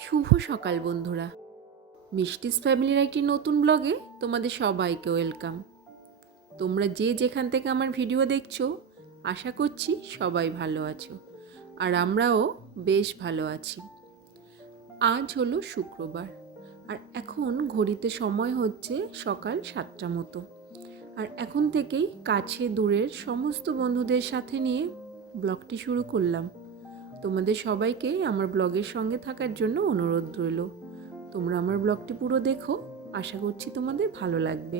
শুভ সকাল বন্ধুরা, মিষ্টিস ফ্যামিলির একটি নতুন ব্লগে তোমাদের সবাইকে ওয়েলকাম। তোমরা যে যেখান থেকে আমার ভিডিও দেখছো, আশা করছি সবাই ভালো আছো, আর আমরাও বেশ ভালো আছি। আজ হলো শুক্রবার, আর এখন ঘড়িতে সময় হচ্ছে সকাল 7টা মতো। আর এখন থেকেই কাছে দূরের সমস্ত বন্ধুদের সাথে নিয়ে ব্লগটি শুরু করলাম। তোমাদের সবাইকে আমার ব্লগের সঙ্গে থাকার জন্য অনুরোধ রইল। তোমরা আমার ব্লগটি পুরো দেখো, আশা করছি তোমাদের ভালো লাগবে।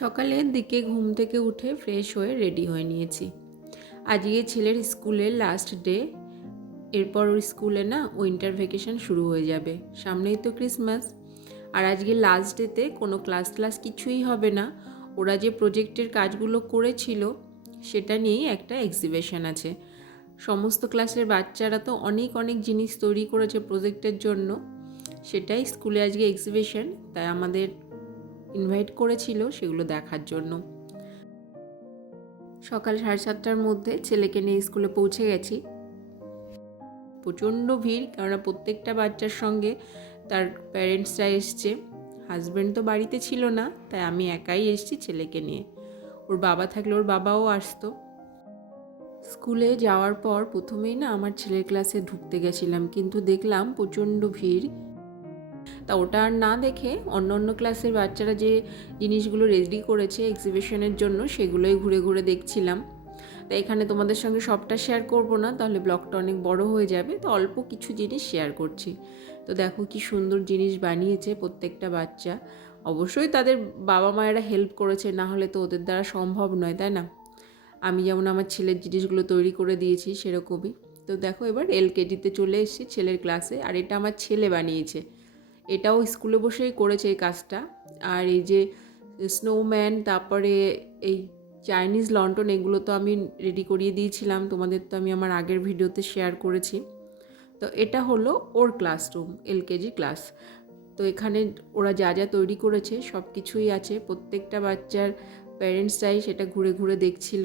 সকালের দিকে ঘুম থেকে উঠে ফ্রেশ হয়ে রেডি হয়ে নিয়েছি। আজকে ছেলের স্কুলের লাস্ট ডে, এরপর ওর স্কুলে না উইন্টার ভ্যাকেশন শুরু হয়ে যাবে, সামনেই তো ক্রিসমাস। আর আজকে লাস্ট ডেতে কোনো ক্লাস কিছুই হবে না। ওরা যে প্রজেক্টের কাজগুলো করেছিল সেটা নিয়েই একটা এক্সিবিশন আছে। সমস্ত ক্লাসের বাচ্চারা তো অনেক অনেক জিনিস তৈরি করেছে প্রজেক্টের জন্য, সেটাই স্কুলে আজকে এক্সিবিশন, তাই আমাদের ইনভাইট করেছিল সেগুলো দেখার জন্য। সকাল 7:30টার মধ্যে ছেলেকে নিয়ে স্কুলে পৌঁছে গেছি। প্রচণ্ড ভিড়, কেননা প্রত্যেকটা বাচ্চার সঙ্গে তার প্যারেন্টসরা এসছে। হাজব্যান্ড তো বাড়িতে ছিল না, তাই আমি একাই এসেছি ছেলেকে নিয়ে। ওর বাবা থাকলে ওর বাবাও আসতো। স্কুলে যাওয়ার পর প্রথমেই না আমার ছেলের ক্লাসে ঢুকতে গেছিলাম, কিন্তু দেখলাম প্রচণ্ড ভিড়। তা ওটা আর না দেখে অন্য ক্লাসের বাচ্চারা যে জিনিসগুলো রেডি করেছে এক্সিবিশনের জন্য সেগুলোই ঘুরে ঘুরে দেখছিলাম। তা এখানে তোমাদের সঙ্গে সবটা শেয়ার করব না, তাহলে ব্লগটা অনেক বড় হয়ে যাবে, তো অল্প কিছু জিনিস শেয়ার করছি। তো দেখো কি সুন্দর জিনিস বানিয়েছে প্রত্যেকটা বাচ্চা। অবশ্যই তাদের বাবা মায়েরা হেল্প করেছে, না হলে তো ওদের দ্বারা সম্ভব নয়, তাই না? আমি যেমন আমার ছেলের জিনিসগুলো তৈরি করে দিয়েছি সেরকমই। তো দেখো এবার LKGতে চলে এসেছি ছেলের ক্লাসে, আর এটা আমার ছেলে বানিয়েছে। এটাও স্কুলে বসেই করেছে এই কাজটা। আর এই যে স্নোম্যান, তারপরে এই চাইনিজ লন্ঠন, এগুলো তো আমি রেডি করিয়ে দিয়েছিলাম, তোমাদের তো আমি আমার আগের ভিডিওতে শেয়ার করেছি। তো এটা হলো ওর ক্লাসরুম, LKG ক্লাস। তো এখানে ওরা যা যা তৈরি করেছে সব কিছুই আছে। প্রত্যেকটা বাচ্চার প্যারেন্টসরাই সেটা ঘুরে ঘুরে দেখছিল,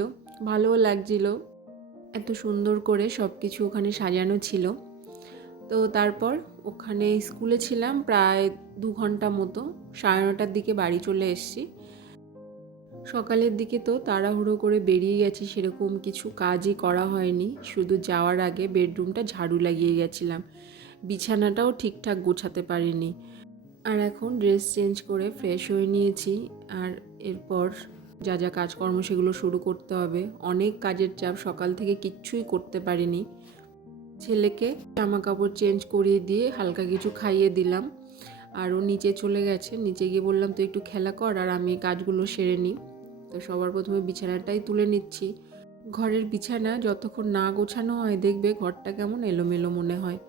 ভালোও লাগছিল। এত সুন্দর করে সব কিছু ওখানে সাজানো ছিল। তো তারপর ওখানে স্কুলে ছিলাম প্রায় 2 ঘন্টা মতো। 9:30টার দিকে বাড়ি চলে এসেছি। সকালের দিকে তো তাড়াহুড়ো করে বেরিয়ে গেছি, সেরকম কিছু কাজই করা হয়নি। শুধু যাওয়ার আগে বেডরুমটা ঝাড়ু লাগিয়ে গেছিলাম, বিছানাটাও ঠিকঠাক গোছাতে পারিনি। আর এখন ড্রেস চেঞ্জ করে ফ্রেশ হয়ে নিয়েছি, আর এরপর যা যা কাজকর্ম সেগুলো শুরু করতে হবে। অনেক কাজের চাপ, সকাল থেকে কিচ্ছুই করতে পারিনি। ছেলেকে জামা কাপড় চেঞ্জ করিয়ে দিয়ে হালকা কিছু খাইয়ে দিলাম, আর ও নিচে চলে গেছে। নিচে গিয়ে বললাম তুই একটু খেলা কর আর আমি কাজগুলো সেরে নিই। তো সবার প্রথমে বিছানাটাই তুলে নিচ্ছি। ঘরের বিছানা যতক্ষণ না গোছানো হয় দেখবে ঘরটা কেমন এলোমেলো মনে হয়।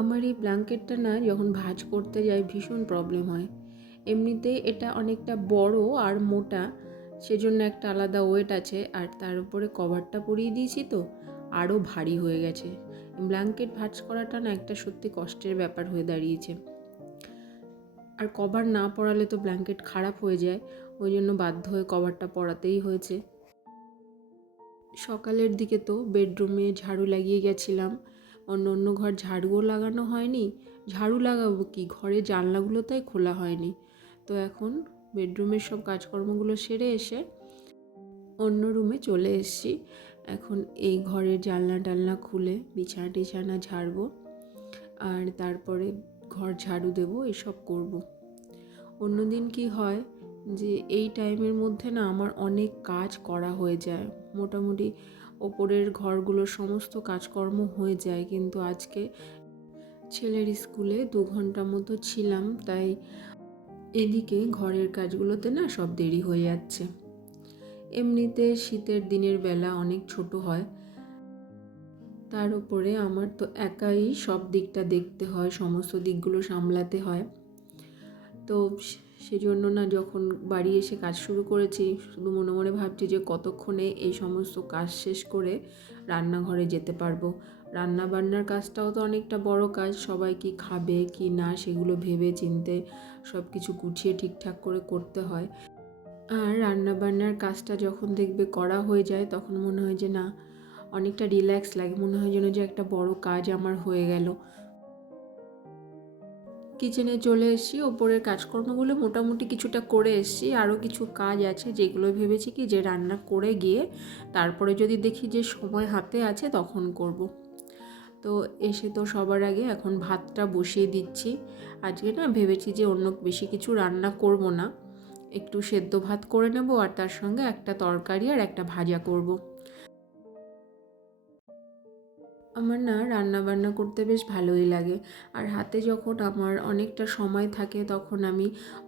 আমার এই ব্ল্যাঙ্কেটটা না যখন ভাঁজ করতে যাই ভীষণ প্রবলেম হয়। এমনিতেই এটা অনেকটা বড় আর মোটা, সেজন্য একটা আলাদা ওয়েট আছে, আর তার উপরে কভারটা পরিয়ে দিয়েছি তো আরও ভারী হয়ে গেছে। ব্ল্যাঙ্কেট ভাঁজ করাটা না একটা সত্যি কষ্টের ব্যাপার হয়ে দাঁড়িয়েছে। আর কভার না পরালে তো ব্ল্যাঙ্কেট খারাপ হয়ে যায়, ওই জন্য বাধ্য হয়ে কভারটা পরাতেই হয়েছে। সকালের দিকে তো বেডরুমে ঝাড়ু লাগিয়ে গেছিলাম, অন্য ঘর ঝাড়ুও লাগানো হয়নি। ঝাড়ু লাগাবো কি, ঘরে জানলাগুলো তাই খোলা হয়নি। তো এখন বেডরুমের সব কাজকর্মগুলো সেরে এসে অন্য রুমে চলে এসেছি। এখন এই ঘরের জানলা টালনা খুলে বিছানা টিছানা ঝাড়বো, আর তারপরে ঘর ঝাড়ু দেবো, এসব করব। অন্যদিন কি হয় যে এই টাইমের মধ্যে না আমার অনেক কাজ করা হয়ে যায়, মোটামুটি ওপরের ঘরগুলোর সমস্ত কাজকর্ম হয়ে যায়। কিন্তু আজকে ছেলের স্কুলে 2 ঘন্টা মতো ছিলাম, তাই এদিকে ঘরের কাজগুলোতে না সব দেরি হয়ে যাচ্ছে। এমনিতে শীতের দিনের বেলা অনেক ছোট হয়, তার উপরে আমার তো একাই সব দিকটা দেখতে হয়, সমস্ত দিকগুলো সামলাতে হয়। তো সেজন্য না যখন বাড়ি এসে কাজ শুরু করেছি শুধু মনে মনে ভাবছি যে কতক্ষণে এই সমস্ত কাজ শেষ করে রান্নাঘরে যেতে পারবো। রান্না বান্নার কাজটাও তো অনেকটা বড় কাজ, সবাই কি খাবে কি না সেগুলো ভেবে চিনতে সব কিছু গুছিয়ে ঠিকঠাক করে করতে হয়। আর রান্না বান্নার কাজটা যখন দেখবে করা হয়ে যায় তখন মনে হয় যে না, অনেকটা রিল্যাক্স লাগে, মনে হয় যেন যে একটা বড় কাজ আমার হয়ে গেল। কিচেনে চলে এসেছি, ওপরের কাজকর্মগুলো মোটামুটি কিছুটা করে এসেছি। আরও কিছু কাজ আছে যেগুলো ভেবেছি কি যে রান্না করে গিয়ে তারপরে যদি দেখি যে সময় হাতে আছে তখন করব। তো এসে তো সবার আগে এখন ভাতটা বসিয়ে দিচ্ছি। আজকে না ভেবেছি যে অন্য বেশি কিছু রান্না করব না, একটু সেদ্ধ ভাত করে নেব আর তার সঙ্গে একটা তরকারি আর একটা ভাজা করব। আমার না রান্না বান্না করতে বেশ ভালোই লাগে, আর হাতে যখন আমার অনেকটা সময় থাকে তখন আমি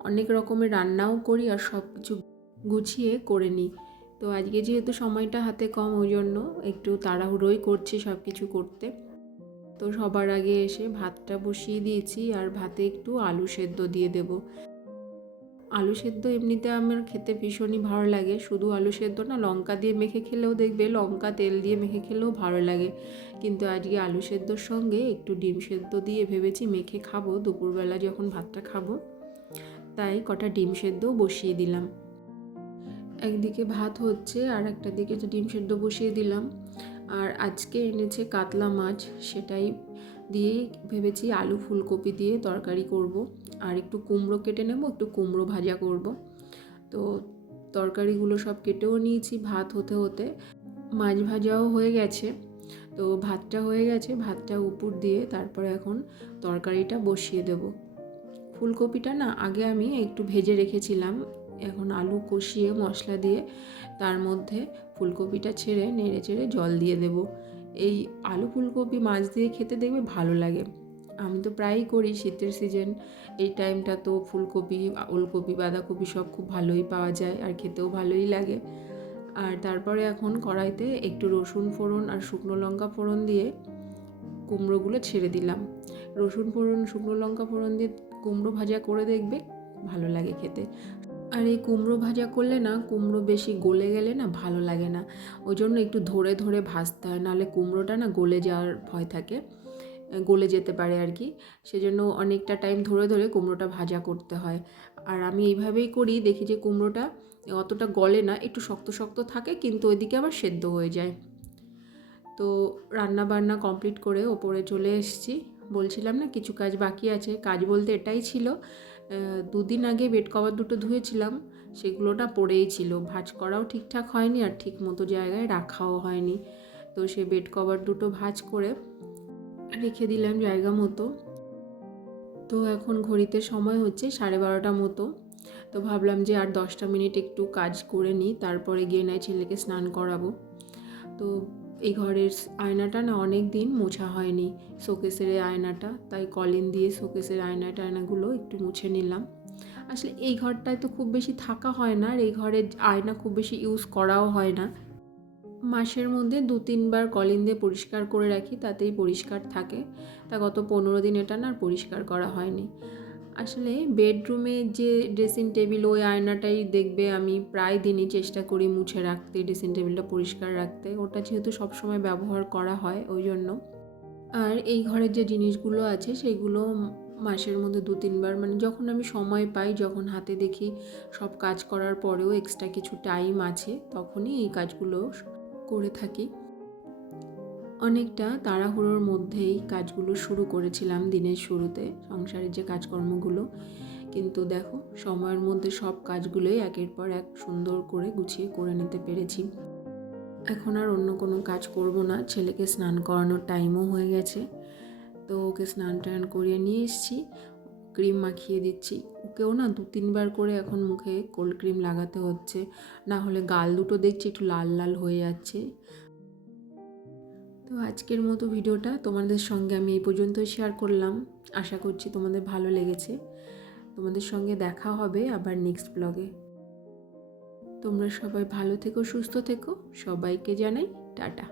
অনেক রকমের রান্নাও করি আর সব কিছু গুছিয়ে করে নিই। তো আজকে যেহেতু সময়টা হাতে কম, ওই জন্য একটু তাড়াহুড়োই করছি সব কিছু করতে। তো সবার আগে এসে ভাতটা বসিয়ে দিয়েছি আর ভাতে একটু আলু সেদ্ধ দিয়ে দেব। আলু সেদ্ধ এমনিতে আমার খেতে ভীষণই ভালো লাগে। শুধু আলু সেদ্ধ না, লঙ্কা দিয়ে মেখে খেলেও দেখবে, লঙ্কা তেল দিয়ে মেখে খেলেও ভালো লাগে। কিন্তু আজকে আলু সেদ্ধর সঙ্গে একটু ডিম সেদ্ধ দিয়ে ভেবেছি মেখে খাবো দুপুরবেলা যখন ভাতটা খাবো। তাই কটা ডিম সেদ্ধও বসিয়ে দিলাম। একদিকে ভাত হচ্ছে আর একটা দিকে তো ডিম সেদ্ধ বসিয়ে দিলাম। আর আজকে এনেছে কাতলা মাছ, সেটাই দিয়েই ভেবেছি আলু ফুলকপি দিয়ে তরকারি করব। আর একটু কুমড়ো কেটে নেব, একটু কুমড়ো ভাজা করব। তো তরকারিগুলো সব কেটেও নিয়েছি। ভাত হতে হতে মাছ ভাজাও হয়ে গেছে। তো ভাতটা হয়ে গেছে, ভাতটা উপর দিয়ে তারপরে এখন তরকারিটা বসিয়ে দেব। ফুলকপিটা না আগে আমি একটু ভেজে রেখেছিলাম, এখন আলু কষিয়ে মশলা দিয়ে তার মধ্যে ফুলকপিটা ছেড়ে নেড়ে চেড়ে জল দিয়ে দেব। এই আলু ফুলকপি মাছ দিয়ে খেতে দেখবে ভালো লাগে। আমি তো প্রায়ই করি, শীতের সিজন এই টাইমটা তো ফুলকপি, ওলকপি, বাঁধাকপি সব খুব ভালোই পাওয়া যায় আর খেতেও ভালোই লাগে। আর তারপরে এখন কড়াইতে একটু রসুন ফোড়ন আর শুকনো লঙ্কা ফোড়ন দিয়ে কুমড়োগুলো ছেড়ে দিলাম। রসুন ফোড়ন, শুকনো লঙ্কা ফোড়ন দিয়ে কুমড়ো ভাজা করে দেখবে ভালো লাগে খেতে। আর এই কুমড়ো ভাজা করলে না, কুমড়ো বেশি গলে গেলে না ভালো লাগে না, ওই জন্য একটু ধরে ধরে ভাজতে হয়, নাহলে কুমড়োটা না গলে যাওয়ার ভয় থাকে, গলে যেতে পারে আর কি। সেজন্য অনেকটা টাইম ধরে ধরে কুমড়োটা ভাজা করতে হয়। আর আমি এইভাবেই করি, দেখি যে কুমড়োটা অতটা গলে না, একটু শক্ত শক্ত থাকে কিন্তু ওইদিকে আবার সেদ্ধ হয়ে যায়। তো রান্না বান্না কমপ্লিট করে ওপরে চলে এসেছি। বলছিলাম না কিছু কাজ বাকি আছে, কাজ বলতে এটাই ছিল, দুদিন আগে বেড কভার দুটো ধুয়েছিলাম, সেগুলোটা পড়েই ছিল, ভাঁজ করাও ঠিকঠাক হয়নি আর ঠিক মতো জায়গায় রাখাও হয়নি। তো সে বেড কভার দুটো ভাঁজ করে রেখে দিলাম জায়গা মতো। তো এখন ঘড়িতে সময় হচ্ছে 12:30 মতো। তো ভাবলাম যে আর 10টা মিনিট একটু কাজ করে নিই, তারপরে গিয়ে নয় ছেলেকে স্নান করাবো। তো এই ঘরের আয়নাটা না অনেক দিন মোছা হয়নি, শোকেসের আয়নাটা, তাই কলিন দিয়ে শোকেসের আয়নাগুলো একটু মুছে নিলাম। আসলে এই ঘরটায় তো খুব বেশি থাকা হয় না, আর এই ঘরের আয়না খুব বেশি ইউজ করাও হয় না। মাসের মধ্যে 2-3 বার কলিন দিয়ে পরিষ্কার করে রাখি, তাতেই পরিষ্কার থাকে। তা গত 15 দিন এটা না আর পরিষ্কার করা হয়নি। আসলে বেডরুমে যে ড্রেসিং টেবিল, ওই আয়নাটাই দেখবে আমি প্রায় দিনই চেষ্টা করি মুছে রাখতে, ড্রেসিং টেবিলটা পরিষ্কার রাখতে, ওটা যেহেতু সবসময় ব্যবহার করা হয় ওই জন্য। আর এই ঘরের যে জিনিসগুলো আছে সেগুলো মাসের মধ্যে 2-3 বার, মানে যখন আমি সময় পাই, যখন হাতে দেখি সব কাজ করার পরেও এক্সট্রা কিছু টাইম আছে, তখনই এই কাজগুলো করে থাকি। অনেকটা তাড়াহুড়োর মধ্যেই কাজগুলো শুরু করেছিলাম দিনের শুরুতে, সংসারের যে কাজকর্মগুলো, কিন্তু দেখো সময়ের মধ্যে সব কাজগুলোই একের পর এক সুন্দর করে গুছিয়ে করে নিতে পেরেছি। এখন আর অন্য কোনো কাজ করব না, ছেলেকে স্নান করানোর টাইমও হয়ে গেছে। তো ওকে স্নান টান করিয়ে নিয়ে এসেছি, ক্রিম মাখিয়ে দিচ্ছি। ওকেও না 2-3 বার করে এখন মুখে কোল্ড ক্রিম লাগাতে হচ্ছে, না হলে গাল দুটো দেখছি একটু লাল লাল হয়ে যাচ্ছে। তো আজকের মতো ভিডিওটা তোমাদের সঙ্গে আমি এই পর্যন্তই শেয়ার করলাম। আশা করছি তোমাদের ভালো লেগেছে। তোমাদের সঙ্গে দেখা হবে আবার নেক্সট ব্লগে। তোমরা সবাই ভালো থেকো, সুস্থ থেকো, সবাইকে জানাই টাটা।